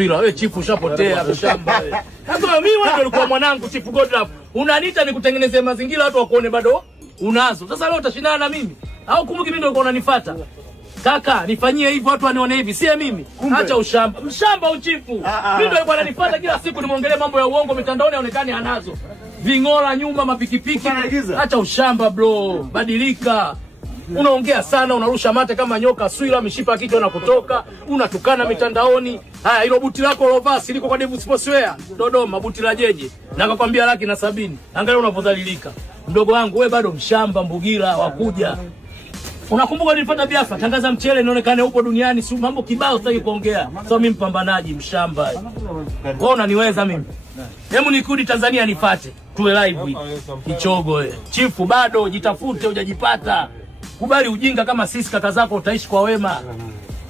Twila, wewe chifu ushapotea mshamba wewe. Sasa mimi wewe ulikuwa mwanangu Chifu Godlove. Unaniita nikutengenezee mazingira watu wakuone bado unazo. Sasa leo utashindana na mimi? Au kumbuki mimi ndio ulikuwa unanifuata? Kaka, nifanyie hivi watu wanione hivi, si mimi. Acha ushamba. Mshamba uchifu. Mimi ndio alikuwa ananifuata kila siku nimuongelee mambo ya uongo mitandaoni aonekane anazo. Vingola nyuma mapikipiki. Acha ushamba bro. Badilika. Unaongea sana, unarusha mate kama nyoka swila, mishipa kichwa na kutoka, unatukana mitandaoni. Haya, hilo buti lako lovaa siliko kwa Devu Sportswear Dodoma, buti la jeje. Na akakwambia 170. Angalia unavyodhalilika. Mdogo wangu wewe bado mshamba Mbugila wakuja. Unakumbuka nilipata Biafra, tangaza mchele nionekane upo duniani, si mambo kibao sitaki kuongea. So mimi mpambanaji mshamba. Wewe unaniweza mimi? Hebu nikudi Tanzania nifate. Tuwe live kichogo wewe. Chifu bado jitafute hujajipata. Kubali ujinga kama sisi kaka zako utaishi kwa wema.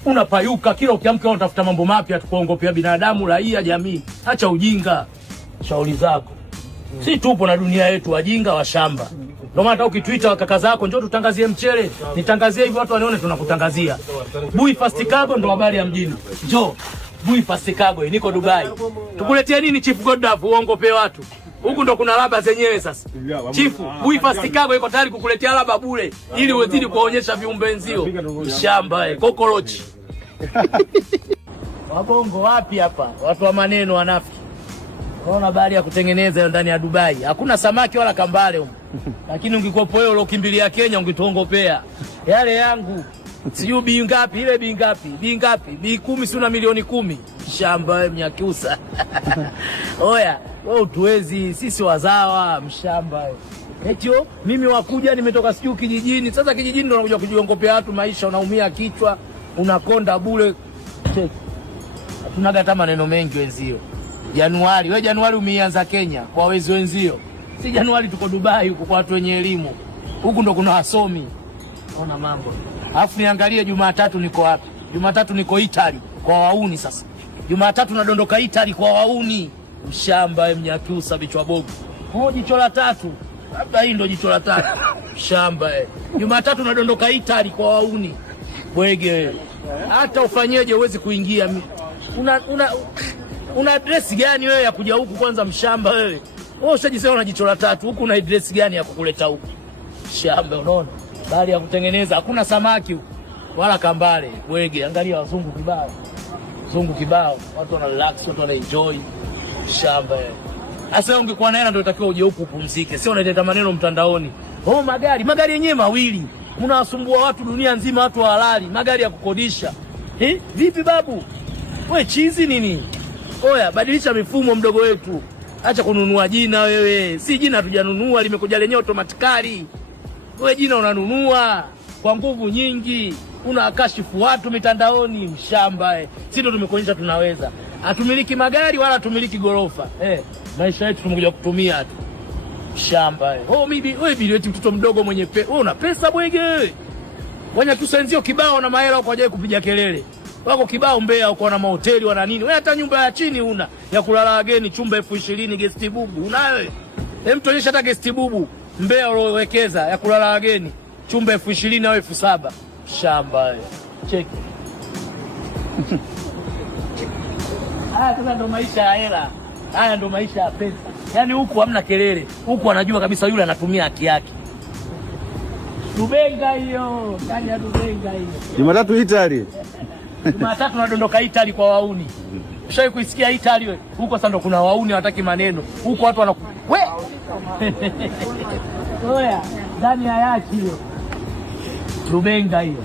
Unapayuka kila ukiamka unatafuta mambo mapya tukuongopea binadamu, raia, jamii. Acha ujinga. Shauri zako. Si tupo na dunia yetu wajinga wa shamba. Ndio maana hata ukitwita kaka zako njoo tutangazie mchele, nitangazie hivi watu wanione tunakutangazia. Bui Fast Cargo ndo habari ya mjini. Njoo. Bui Fast Cargo niko Dubai. Tukuletea nini Chief Godlove uongope watu? Huku ndo kuna laba zenyewe sasa. Chifu, Bui Fast Cargo iko tayari kukuletea laba bure ili uwezidi kuonyesha viumbe wenzio. Shamba kokorochi. Wabongo wapi hapa? Watu wa maneno wanafiki. Unaona habari ya kutengeneza ndani ya Dubai. Hakuna samaki wala kambale huko. Lakini ungikopo wewe ulokimbilia Kenya ungituongopea. Yale yangu. Sijui bi ngapi, ile bi ngapi? Bi ngapi? Bi 10 si una milioni 10. Shamba wewe Mnyakyusa. Oya, wewe utuwezi, sisi wazawa mshamba wewe. Etio, mimi wakuja nimetoka sijui kijijini. Sasa kijijini ndo unakuja kujiongopea watu maisha, unaumia kichwa, unakonda bure. Tunaga hata maneno mengi wenzio. Januari, wewe Januari umeanza Kenya kwa wezi wenzio. Si Januari tuko Dubai huko kwa watu wenye elimu. Huku ndo kuna wasomi. Ona mambo. Alafu niangalie Jumatatu niko wapi? Jumatatu niko Italy kwa wauni sasa. Jumatatu nadondoka Italy kwa wauni. Mshamba Mnyakyusa bichwa bovu. Ho jicho la tatu. Labda hii ndo jicho la tatu. Mshamba Jumatatu nadondoka Italy kwa wauni. Bwege. Hata ufanyeje uwezi kuingia. Una address gani wewe ya kuja huku kwanza mshamba wewe? Wewe ushajisema una jicho la tatu. Huku una address gani ya kukuleta huku? Shamba unaona? Bali ya kutengeneza hakuna samaki huku wala kambale. Wege angalia wazungu kibao. Wazungu kibao, watu wana relax, watu wana enjoy. Shamba. Sasa ungekuwa naenda ndio utakiwa uje huku upumzike. Sio unaleta maneno mtandaoni. Oh magari yenyewe mawili. Unawasumbua watu dunia nzima, watu wa halali, magari ya kukodisha. Vipi babu? Wewe chizi nini? Oya, badilisha mifumo mdogo wetu. Acha kununua jina wewe. Si jina hatujanunua, limekuja lenyewe automatically. Wewe jina unanunua kwa nguvu nyingi, unakashifu watu mitandaoni mshamba. Sisi ndo tumekuonyesha tunaweza. Hatumiliki magari wala hatumiliki gorofa. Maisha yetu tumekuja kutumia tu. Mshamba. Wewe bilieti mtoto mdogo mwenye wewe una pesa bwege wewe. Wanya tusenzio kibao na mahela uko hajaye kupiga kelele. Wako kibao Mbeya uko na mahoteli wana nini? Wewe hata nyumba ya chini una ya kulala wageni, chumba 20,000 guest bubu. Unayo wewe? Tuonyesha hata guest bubu Mbeya uliowekeza ya kulala wageni, chumba 20,000 au 7,000. Shamba wewe. Cheki. Haya sasa ndo maisha ya hela. Haya ndo maisha ya pesa. Yaani huku hamna kelele. Huku anajua kabisa yule anatumia haki yake. Dubenga hiyo. Ndani ya Dubenga hiyo. Jumatatu Italy. Jumatatu nadondoka Italy kwa wauni. Ushawahi kuisikia Italy wewe? Huko sasa ndo kuna wauni hawataki maneno. Huko watu wana Oya, ndani ya yachi hiyo. Dubenga hiyo.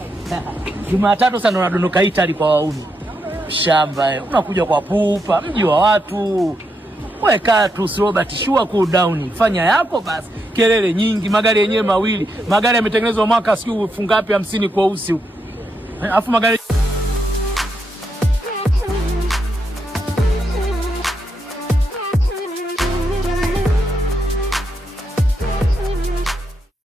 Jumatatu sasa ndo nadondoka Italy kwa wauni. Shamba wewe. Unakuja kwa pupa, mji wa watu. Wewe kaa tu Robert Shua cool down. Fanya yako basi. Kelele nyingi, magari yenyewe mawili. Magari yametengenezwa mwaka sijui fungapi 50 kwa usi. Alafu magari